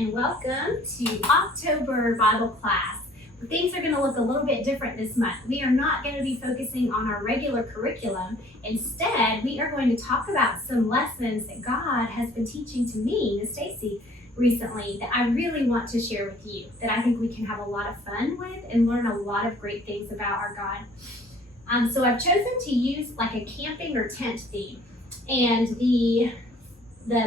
and welcome to October Bible class. Things are going to look a little bit different this month. We are not going to be focusing on our regular curriculum. Instead, we are going to talk about some lessons that God has been teaching to me, Miss Stacy, recently that I really want to share with you, that I think we can have a lot of fun with and learn a lot of great things about our God. So I've chosen to use like a camping or tent theme. And the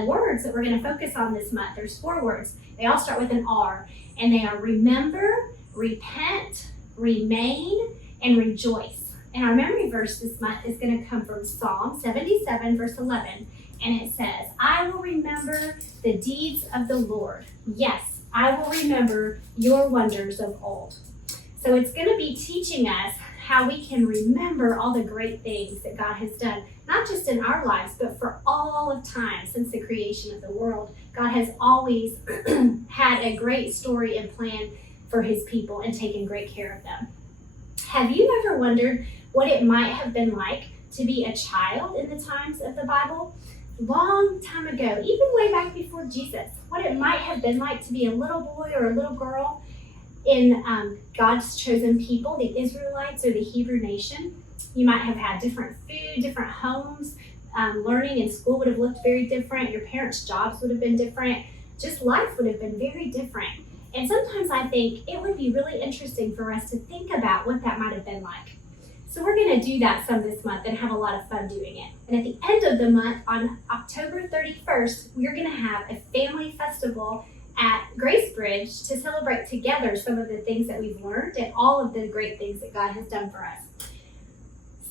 words that we're going to focus on this month, there's 4 words. They all start with an R, and they are remember, repent, remain, and rejoice. And our memory verse this month is going to come from Psalm 77, verse 11. And it says, I will remember the deeds of the Lord. Yes, I will remember your wonders of old. So it's going to be teaching us how we can remember all the great things that God has done, not just in our lives, but for all of time since the creation of the world. God has always had a great story and plan for his people and taken great care of them. Have you ever wondered what it might have been like to be a child in the times of the Bible? Long time ago, even way back before Jesus, what it might have been like to be a little boy or a little girl in God's chosen people, the Israelites or the Hebrew nation. You might have had different food, different homes. Learning in school would have looked very different. Your parents' jobs would have been different. Just life would have been very different. And sometimes I think it would be really interesting for us to think about what that might have been like. So we're going to do that some this month and have a lot of fun doing it. And at the end of the month, on October 31st, we're going to have a family festival at Grace Bridge to celebrate together some of the things that we've learned and all of the great things that God has done for us.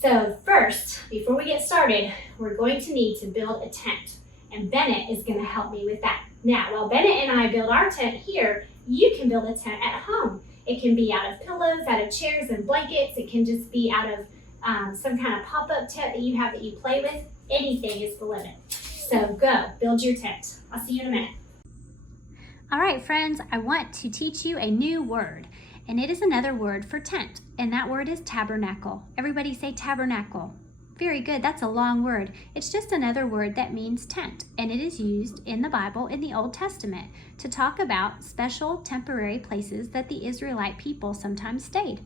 So first, before we get started, we're going to need to build a tent. And Bennett is going to help me with that. Now, while Bennett and I build our tent here, you can build a tent at home. It can be out of pillows, out of chairs and blankets. It can just be out of some kind of pop-up tent that you have that you play with. Anything is the limit. So go, build your tent. I'll see you in a minute. All right, friends, I want to teach you a new word, and it is another word for tent, and that word is tabernacle. Everybody say tabernacle. Very good, that's a long word. It's just another word that means tent, and it is used in the Bible in the Old Testament to talk about special temporary places that the Israelite people sometimes stayed.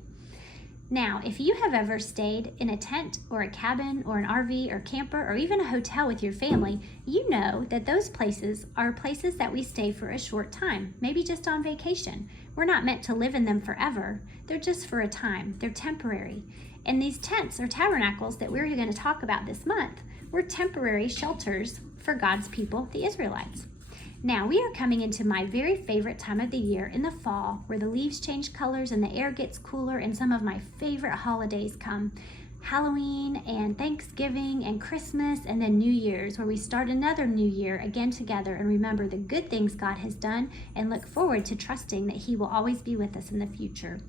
Now, if you have ever stayed in a tent or a cabin or an RV or camper or even a hotel with your family, you know that those places are places that we stay for a short time, maybe just on vacation. We're not meant to live in them forever. They're just for a time. They're temporary. And these tents or tabernacles that we're going to talk about this month were temporary shelters for God's people, the Israelites. Now, we are coming into my very favorite time of the year in the fall, where the leaves change colors and the air gets cooler and some of my favorite holidays come. Halloween and Thanksgiving and Christmas and then New Year's, where we start another new year again together and remember the good things God has done and look forward to trusting that he will always be with us in the future.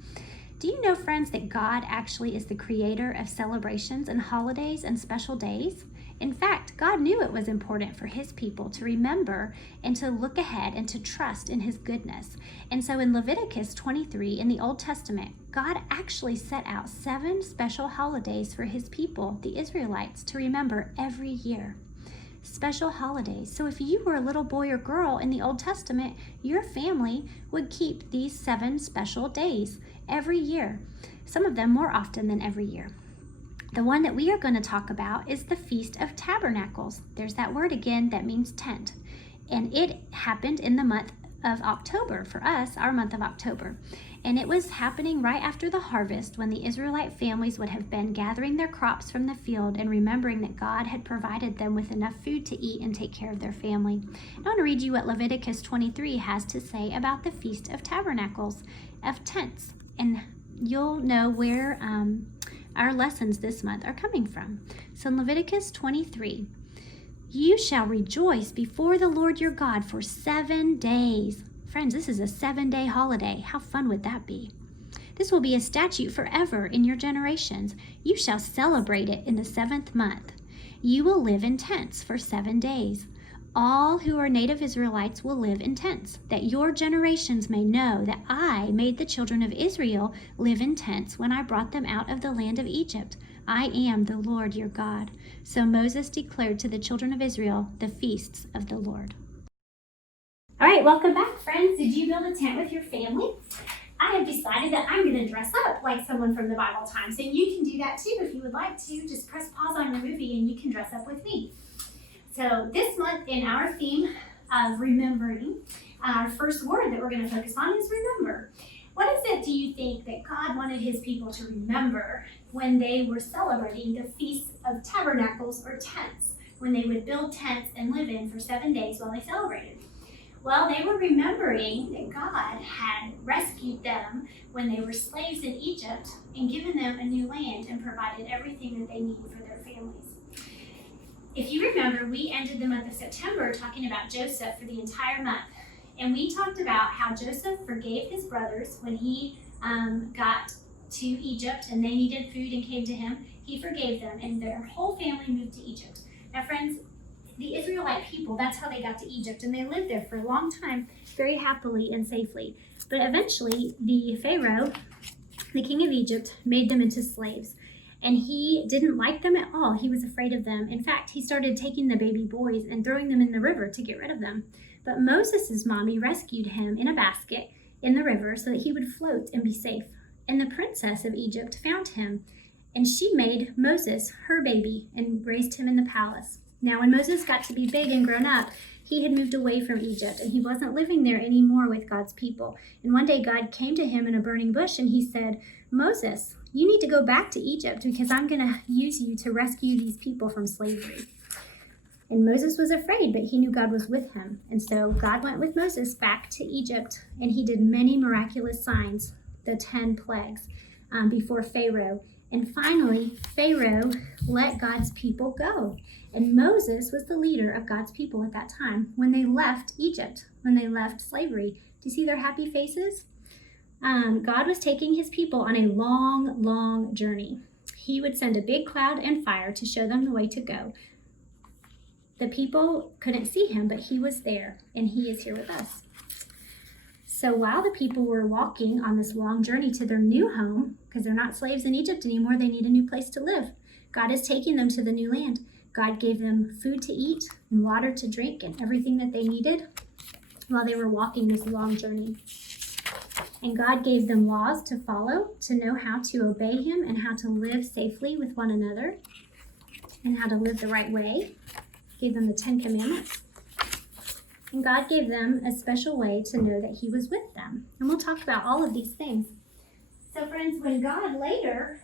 Do you know, friends, that God actually is the creator of celebrations and holidays and special days? In fact, God knew it was important for his people to remember and to look ahead and to trust in his goodness. And so in Leviticus 23 in the Old Testament, God actually set out 7 special holidays for his people, the Israelites, to remember every year. Special holidays. So if you were a little boy or girl in the Old Testament, your family would keep these 7 special days every year, some of them more often than every year. The one that we are going to talk about is the Feast of Tabernacles. There's that word again that means tent. And it happened in the month of October for us, our month of October. And it was happening right after the harvest when the Israelite families would have been gathering their crops from the field and remembering that God had provided them with enough food to eat and take care of their family. I want to read you what Leviticus 23 has to say about the Feast of Tabernacles, of tents. And you'll know where our lessons this month are coming from. So in Leviticus 23, you shall rejoice before the Lord your God for 7 days. Friends, this is a 7-day holiday. How fun would that be? This will be a statute forever in your generations. You shall celebrate it in the 7th month. You will live in tents for 7 days. All who are native Israelites will live in tents, that your generations may know that I made the children of Israel live in tents when I brought them out of the land of Egypt. I am the Lord your God. So Moses declared to the children of Israel the feasts of the Lord. All right, welcome back, friends. Did you build a tent with your family? I have decided that I'm going to dress up like someone from the Bible times, and you can do that too if you would like to. Just press pause on your movie and you can dress up with me. So this month in our theme of remembering, our first word that we're going to focus on is remember. What is it do you think that God wanted his people to remember when they were celebrating the Feast of Tabernacles or tents, when they would build tents and live in for 7 days while they celebrated? Well, they were remembering that God had rescued them when they were slaves in Egypt and given them a new land and provided everything that they needed for their families. If you remember, we ended the month of September talking about Joseph for the entire month. And we talked about how Joseph forgave his brothers when he got to Egypt and they needed food and came to him. He forgave them and their whole family moved to Egypt. Now, friends, the Israelite people, that's how they got to Egypt, and they lived there for a long time, very happily and safely. But eventually, the Pharaoh, the king of Egypt, made them into slaves. And he didn't like them at all. He was afraid of them. In fact, he started taking the baby boys and throwing them in the river to get rid of them. But Moses' mommy rescued him in a basket in the river so that he would float and be safe. And the princess of Egypt found him, and she made Moses her baby and raised him in the palace. Now, when Moses got to be big and grown up, he had moved away from Egypt, and he wasn't living there anymore with God's people. And one day, God came to him in a burning bush, and he said, Moses, you need to go back to Egypt because I'm going to use you to rescue these people from slavery. And Moses was afraid, but he knew God was with him. And so God went with Moses back to Egypt, and he did many miraculous signs, the 10 plagues, before Pharaoh. And finally, Pharaoh let God's people go. And Moses was the leader of God's people at that time when they left Egypt, when they left slavery. Do you see their happy faces? God was taking his people on a long, long journey. He would send a big cloud and fire to show them the way to go. The people couldn't see him, but he was there, and he is here with us. So while the people were walking on this long journey to their new home, because they're not slaves in Egypt anymore, they need a new place to live. God is taking them to the new land. God gave them food to eat and water to drink and everything that they needed while they were walking this long journey. And God gave them laws to follow, to know how to obey him and how to live safely with one another and how to live the right way. Gave them the 10 Commandments. And God gave them a special way to know that he was with them. And we'll talk about all of these things. So friends, when God later,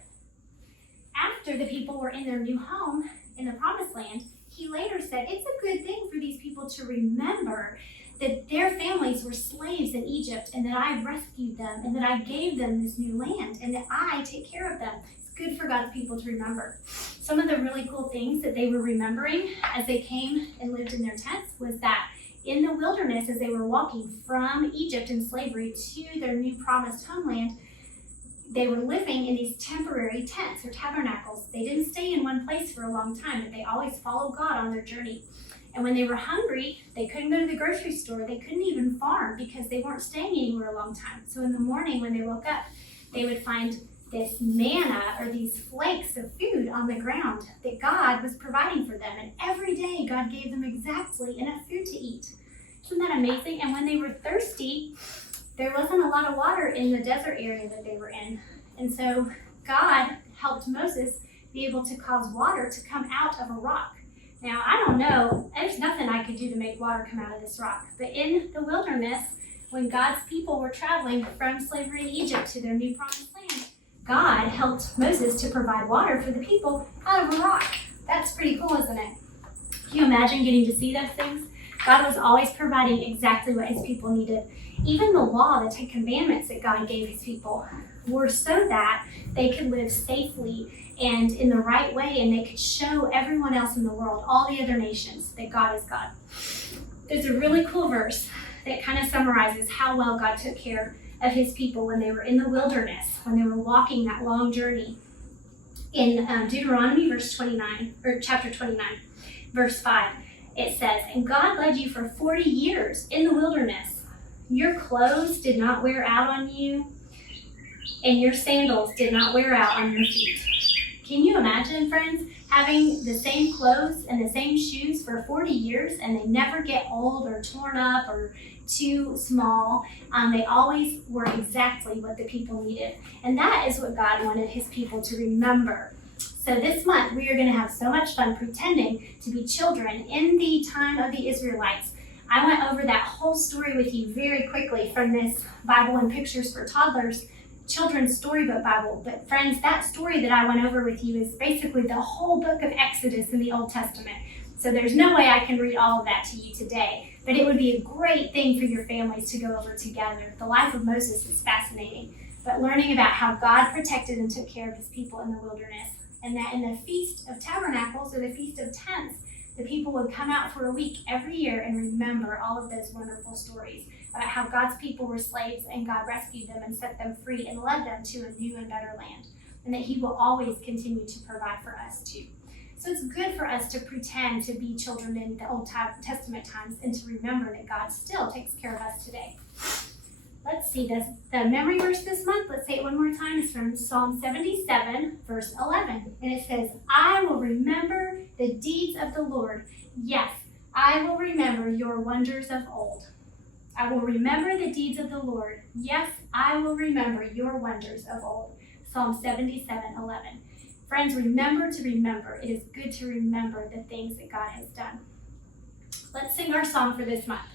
after the people were in their new home in the promised land, he later said, it's a good thing for these people to remember that their families were slaves in Egypt and that I rescued them and that I gave them this new land and that I take care of them. It's good for God's people to remember. Some of the really cool things that they were remembering as they came and lived in their tents was that in the wilderness, as they were walking from Egypt in slavery to their new promised homeland, they were living in these temporary tents or tabernacles. They didn't stay in one place for a long time, but they always followed God on their journey. And when they were hungry, they couldn't go to the grocery store. They couldn't even farm because they weren't staying anywhere a long time. So in the morning when they woke up, they would find this manna or these flakes of food on the ground that God was providing for them. And every day God gave them exactly enough food to eat. Isn't that amazing? And when they were thirsty, there wasn't a lot of water in the desert area that they were in. And so God helped Moses be able to cause water to come out of a rock. Now, I don't know, there's nothing I could do to make water come out of this rock. But in the wilderness, when God's people were traveling from slavery in Egypt to their new promised land, God helped Moses to provide water for the people out of a rock. That's pretty cool, isn't it? Can you imagine getting to see those things? God was always providing exactly what his people needed. Even the law, the 10 Commandments that God gave his people, were so that they could live safely and in the right way, and they could show everyone else in the world, all the other nations, that God is God. There's a really cool verse that kind of summarizes how well God took care of his people when they were in the wilderness, when they were walking that long journey. In Deuteronomy chapter 29, verse 5, it says, "And God led you for 40 years in the wilderness. Your clothes did not wear out on you, and your sandals did not wear out on your feet." Can you imagine, friends, having the same clothes and the same shoes for 40 years, and they never get old or torn up or too small. They always were exactly what the people needed. And that is what God wanted his people to remember. So this month, we are going to have so much fun pretending to be children in the time of the Israelites. I went over that whole story with you very quickly from this Bible and Pictures for Toddlers children's storybook Bible. But friends, that story that I went over with you is basically the whole book of Exodus in the Old Testament. So there's no way I can read all of that to you today, but it would be a great thing for your families to go over together. The life of Moses is fascinating, but learning about how God protected and took care of his people in the wilderness, and that in the Feast of Tabernacles, or the Feast of Tents, the people would come out for a week every year and remember all of those wonderful stories about how God's people were slaves and God rescued them and set them free and led them to a new and better land, and that he will always continue to provide for us too. So it's good for us to pretend to be children in the Old Testament times and to remember that God still takes care of us today. Let's see, the memory verse this month, let's say it one more time, is from Psalm 77, verse 11. And it says, I will remember the deeds of the Lord. Yes, I will remember your wonders of old. I will remember the deeds of the Lord. Yes, I will remember your wonders of old. Psalm 77, 11. Friends, remember to remember. It is good to remember the things that God has done. Let's sing our song for this month.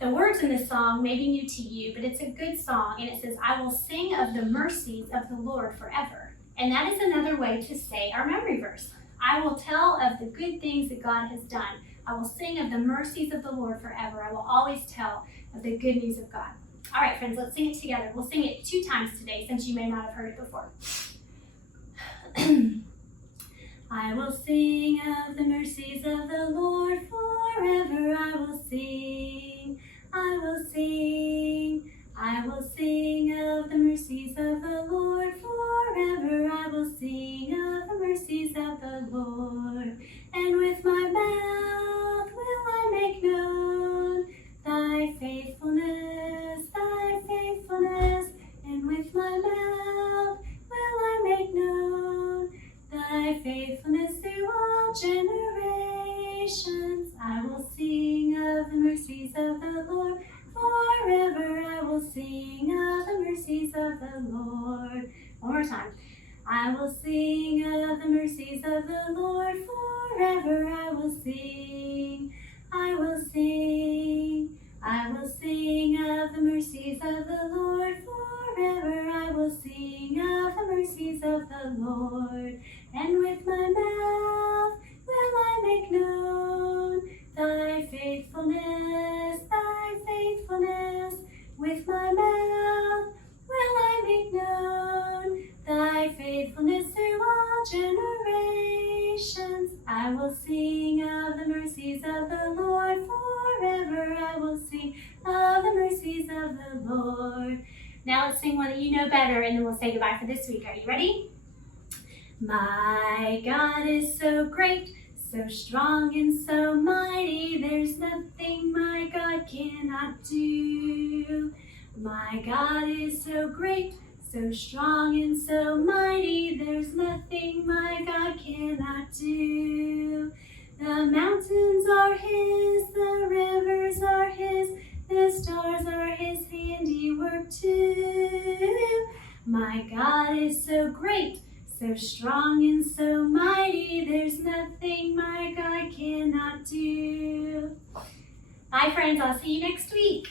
The words in this song may be new to you, but it's a good song, and it says, I will sing of the mercies of the Lord forever. And that is another way to say our memory verse. I will tell of the good things that God has done. I will sing of the mercies of the Lord forever. I will always tell of the good news of God. All right, friends, let's sing it together. We'll sing it 2 times today, since you may not have heard it before. I will sing of the mercies of the Lord forever. I will sing, I will sing, I will sing of the mercies of the Lord forever. I will sing of the mercies of the Lord. And with my mouth will I make known thy faithfulness, thy faithfulness. And with my mouth will I make known thy faithfulness through all generations. I will sing of the mercies of the Lord forever. I will sing of the mercies of the Lord. One more time. I will sing of the mercies of the Lord forever. I will sing, I will sing, I will sing of the mercies of the Lord forever. I will sing of the mercies of the Lord. And with my mouth will I make known thy faithfulness, thy faithfulness. With my mouth will I make known thy faithfulness through all generations. I will sing of the mercies of the Lord forever. I will sing of the mercies of the Lord. Now let's sing one that you know better, and then we'll say goodbye for this week. Are you ready? My God is so great, so strong and so mighty. There's nothing my God cannot do. My God is so great, so strong and so mighty. There's nothing my God cannot do. The mountains are his, the rivers are his, the stars are his handiwork too. My God is so great, so strong and so mighty. There's nothing my God cannot do. Bye, friends. I'll see you next week.